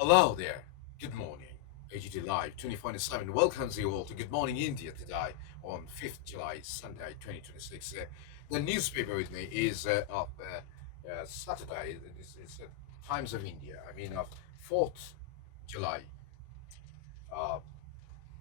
Hello there. Good morning. AGT Live 2047 welcomes you all to Good Morning India today on 5th July, Sunday 2026. The newspaper with me is of Saturday. It's Times of India. I mean, of 4th July. Uh,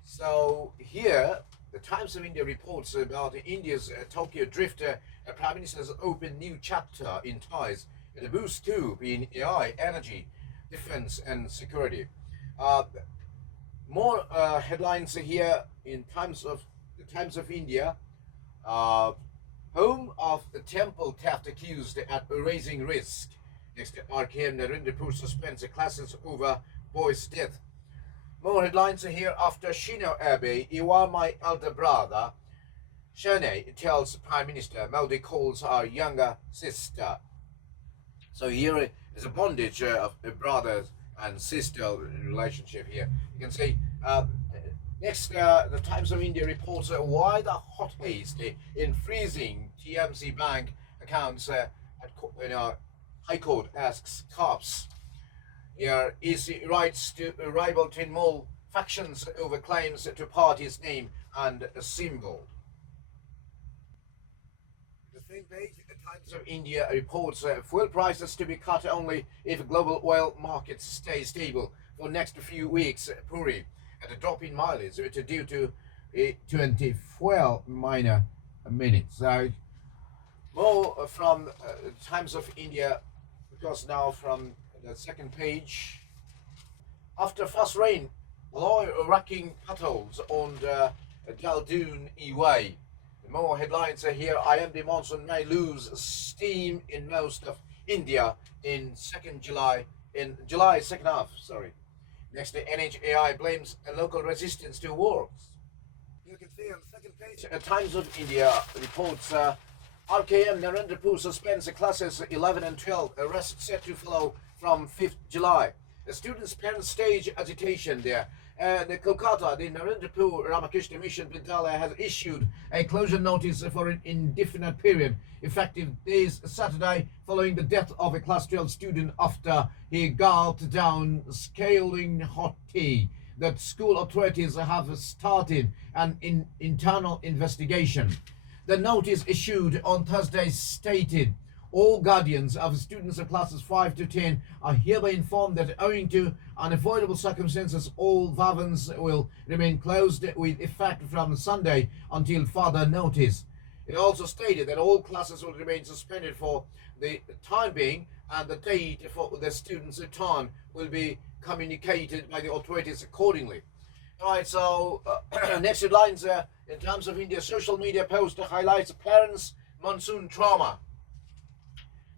so here, the Times of India reports about India's Tokyo drifter. Prime Minister has opened new chapter in ties and a boost too in AI, energy, defense, and security. Uh, More headlines here in the Times of India. Uh, Home of the temple theft accused at raising risk. Next, RKM Narendra suspends the classes over boy's death. More headlines here after Shino Abe, you are my elder brother. Shane tells Prime Minister Modi calls our younger sister. So here is a bondage of a brother and sister relationship here. You can see next, the Times of India reports why the hot haste in freezing TMC Bank accounts High Court asks cops. Here is rights to rival Trinamool factions over claims to party's name and a symbol. The same page, the Times of India reports fuel prices to be cut only if global oil markets stay stable for next few weeks. Puri at a drop in mileage due to a 24 minor minutes. So more from Times of India, because now from the second page. After fast rain, low-racking potholes on the Galdoon E-Way. More headlines are here. IMD monsoon may lose steam in most of India in July second half. Sorry. Next, the NHAI blames a local resistance to wars. You can see on the second page, Times of India reports RKM Narendra suspends the classes 11 and 12. Arrest set to follow from 5th July. The students' parents stage agitation there. The Kolkata, the Narendra Ramakrishna Mission Vidyalaya has issued a closure notice for an indefinite period, effective days Saturday, following the death of a class 12 student after he gulped down scalding hot tea. That school authorities have started an internal investigation. The notice issued on Thursday stated all guardians of students of classes 5 to 10 are hereby informed that owing to unavoidable circumstances, all bhavans will remain closed with effect from Sunday until further notice. It also stated that all classes will remain suspended for the time being, and the date for the students' return will be communicated by the authorities accordingly. All right, so next headlines in terms of India's social media post highlights parents' monsoon trauma.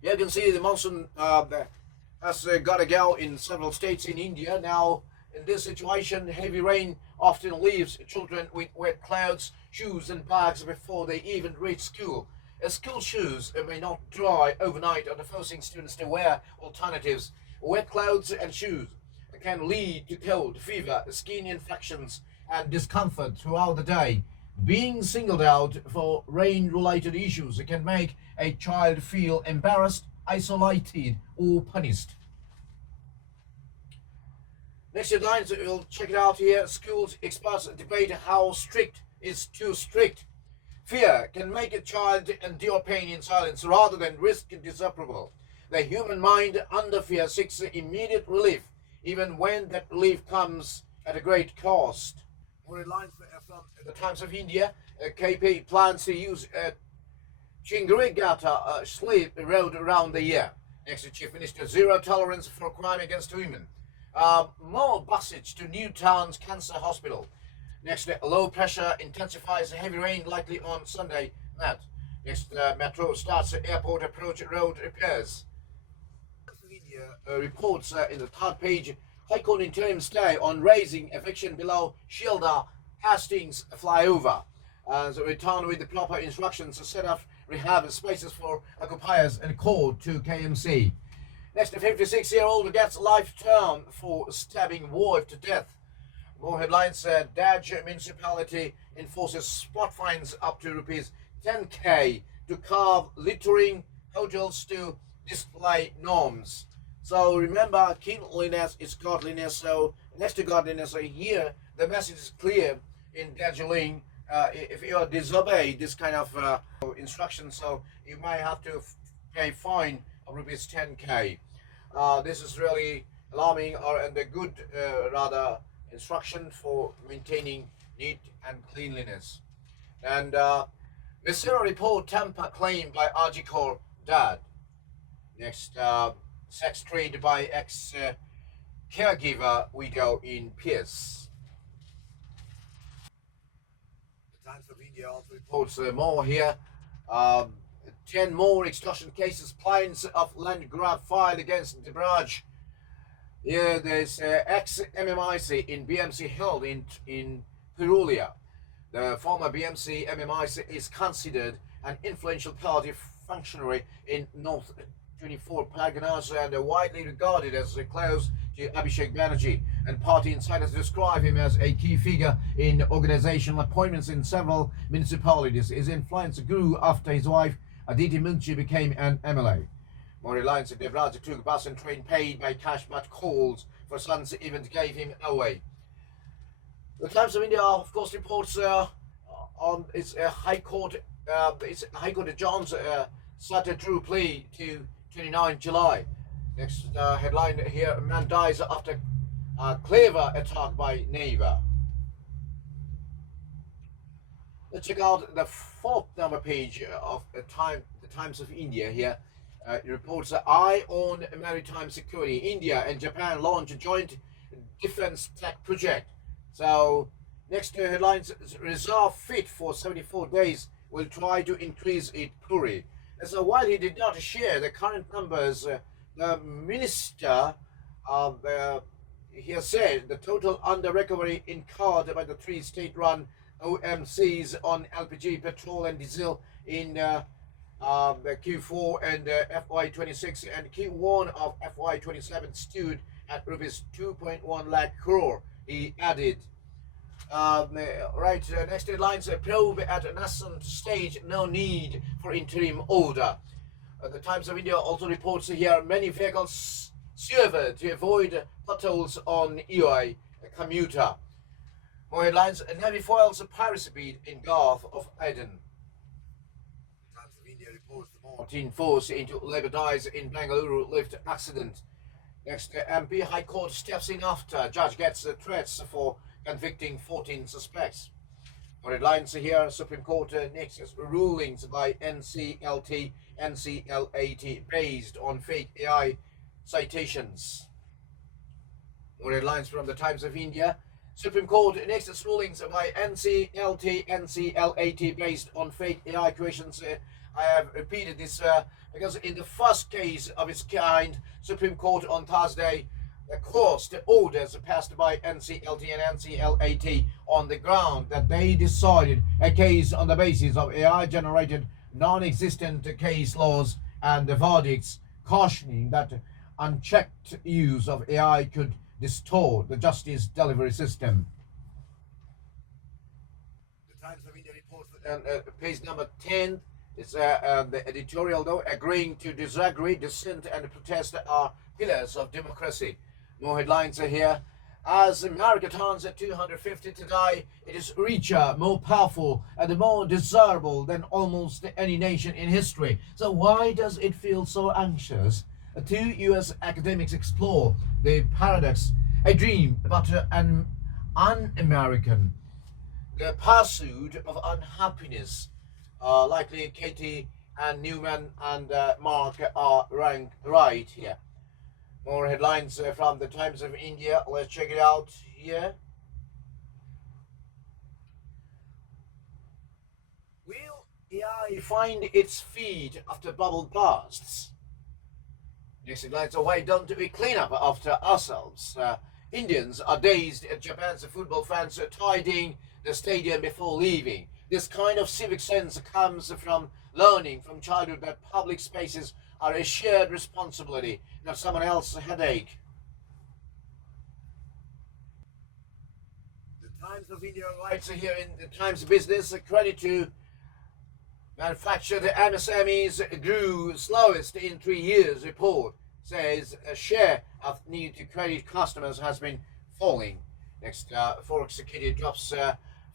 You can see the monsoon has got a go in several states in India. Now, in this situation, heavy rain often leaves children with wet clothes, shoes, and bags before they even reach school. School shoes may not dry overnight, forcing students to wear alternatives. Wet clothes and shoes can lead to cold, fever, skin infections, and discomfort throughout the day. Being singled out for rain-related issues can make a child feel embarrassed, isolated, or punished. Next headlines, we'll check it out here. Schools experts debate how strict is too strict. Fear can make a child endure pain in silence rather than risk disapproval. The human mind under fear seeks immediate relief, even when that relief comes at a great cost. More headlines from the Times of India. KP plans to use Chingrigata slip road around the year. Next to Chief Minister, zero tolerance for crime against women. More buses to Newtown's Cancer Hospital. Next, low pressure intensifies heavy rain likely on Sunday night. Next, Metro starts airport approach road repairs. Media reports in the third page, High Court interim stay on raising eviction below Shielder Hastings flyover. So return with the proper instructions to set up rehab spaces for occupiers and called to KMC. Next, a 56-year-old gets life term for stabbing wife to death. More headlines, Daj municipality enforces spot fines up to rupees 10k to carve littering hotels to display norms. So remember, cleanliness is godliness. So next to godliness, here the message is clear in Darjeeling. If you disobey this kind of instruction, so you might have to pay fine of rupees 10k. This is really alarming and a good rather instruction for maintaining neat and cleanliness. And Missira report Tampa claim by Ajikor dad. Next, sex trade by ex caregiver widow in Pierce. The Times of India also reports more here. 10 more extortion cases, plans of land grab filed against Debraj. Here there's ex-MMIC in BMC held in Purulia. The former BMC MMIC is considered an influential party functionary in North 24 Parganas and widely regarded as close to Abhishek Banerjee, and party insiders describe him as a key figure in organizational appointments in several municipalities. His influence grew after his wife Aditi Munshi became an MLA. More reliance that Devraj took bus and train paid by cash but calls for son's event gave him away. The Times of India, of course, reports on its High Court John's Saturday plea to 29 July. Next headline here: man dies after clever attack by neighbor. Let's check out the fourth number page of the Times of India here. It reports that Eye on Maritime Security. India and Japan launch a joint defense tech project. So next headlines: reserve fit for 74 days will try to increase it Puri. So while he did not share the current numbers, the minister here said the total under recovery incurred by the three state-run OMCs on LPG, petrol and diesel in Q4 and FY26 and Q1 of FY27 stood at rupees 2.1 lakh crore, he added. Next headlines: probe at nascent stage, no need for interim order. The Times of India also reports here many vehicles swerved to avoid potholes on EI commuter. More headlines: Navy foils piracy beat in Gulf of Aden. The Times of India reports the Martin force into Labour dies in Bangalore lift accident. Next, MP High Court steps in after judge gets threats for convicting 14 suspects. More headlines here: Supreme Court nexus rulings by NCLT, NCLAT based on fake AI citations. More headlines from the Times of India: Supreme Court nexus rulings by NCLT, NCLAT based on fake AI creations. I have repeated this because in the first case of its kind, Supreme Court on Thursday quashed the orders passed by NCLT and NCLAT on the ground that they decided a case on the basis of AI-generated non-existent case laws and the verdicts, cautioning that unchecked use of AI could distort the justice delivery system. The Times of India reports that page number 10 is the editorial, though, agreeing to disagree, dissent and protest are pillars of democracy. More headlines are here. As America turns at 250 today, it is richer, more powerful, and more desirable than almost any nation in history. So why does it feel so anxious? Two US academics explore the paradox, a dream about an un-American, the pursuit of unhappiness. Likely Katie and Newman and Mark are ranked right here. More headlines from the Times of India. Let's check it out here. Will AI find its feet after bubble bursts? Next headlines: why don't we clean up after ourselves? Indians are dazed at Japan's football fans tidying the stadium before leaving. This kind of civic sense comes from learning from childhood that public spaces are a shared responsibility, not someone else's headache. The Times of India writes here in the Times Business, credit to manufactured MSMEs grew slowest in 3 years report. says a share of new to credit customers has been falling. Next, Forex equity drops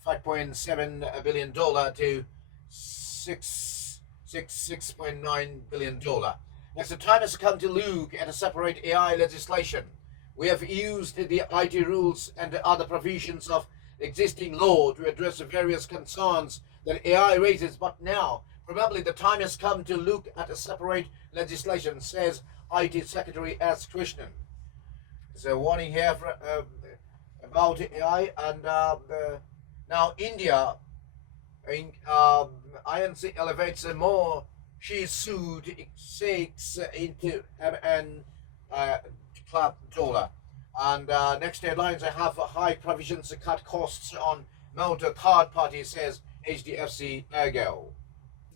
$5.7 billion to $6.9 billion. Next, the time has come to look at a separate AI legislation. We have used the IT rules and the other provisions of existing law to address the various concerns that AI raises, but now probably the time has come to look at a separate legislation, says IT Secretary S. Krishnan. There's a warning here about AI, and now India INC elevates more. She sued six into an club dollar. And next headlines, I have high provisions to cut costs on motor third party, says HDFC Ergo.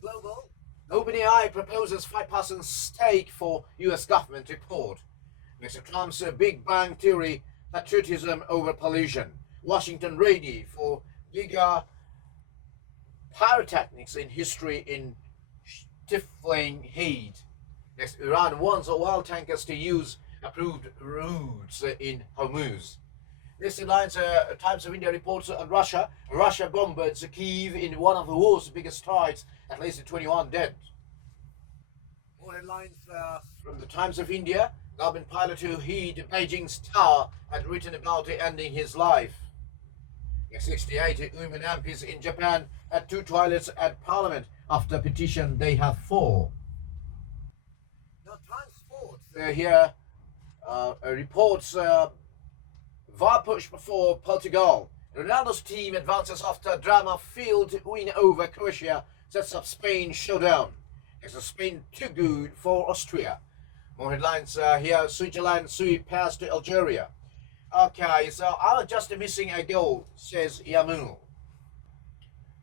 Global. OpenAI proposes 5% stake for US government report. Mr. Trump's Big Bang Theory, patriotism over pollution. Washington ready for bigger pyrotechnics in history in stifling heat. Next, Iran wants oil tankers to use approved routes in Hormuz. This aligns Times of India reports on Russia. Russia bombards Kyiv in one of the war's biggest strikes, at least 21 dead. More headlines from the Times of India. Government pilot who hid Beijing's tower had written about ending his life. 68 women MPs in Japan had 2 toilets at Parliament. After petition, they have 4. Now, transport. Here reports VAR push before Portugal. Ronaldo's team advances after drama-filled win over Croatia, sets up Spain showdown. It's a Spain too good for Austria. More headlines here. Switzerland sweep past to Algeria. Okay, so I'm just missing a goal, says Yamu.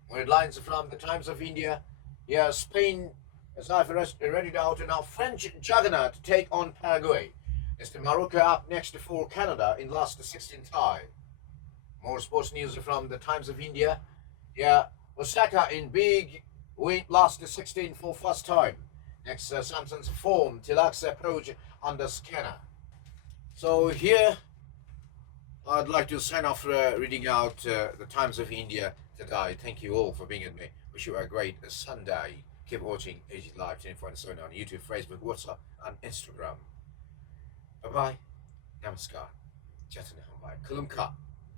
More headlines from the Times of India. Yeah, Spain has readied out now French juggernaut to take on Paraguay. It's the Morocco up next for Canada in last 16 tie. More sports news from the Times of India. Yeah, Osaka in big win last 16 for first time. Next, Samsung's form, Tilak's approach under scanner. So here, I'd like to sign off reading out the Times of India today. Thank you all for being with me. Wish you a great Sunday. Keep watching AG Live 24/7 on YouTube, Facebook, WhatsApp, and Instagram. Bye bye. Namaskar. Jatana Hambai. Kulumka.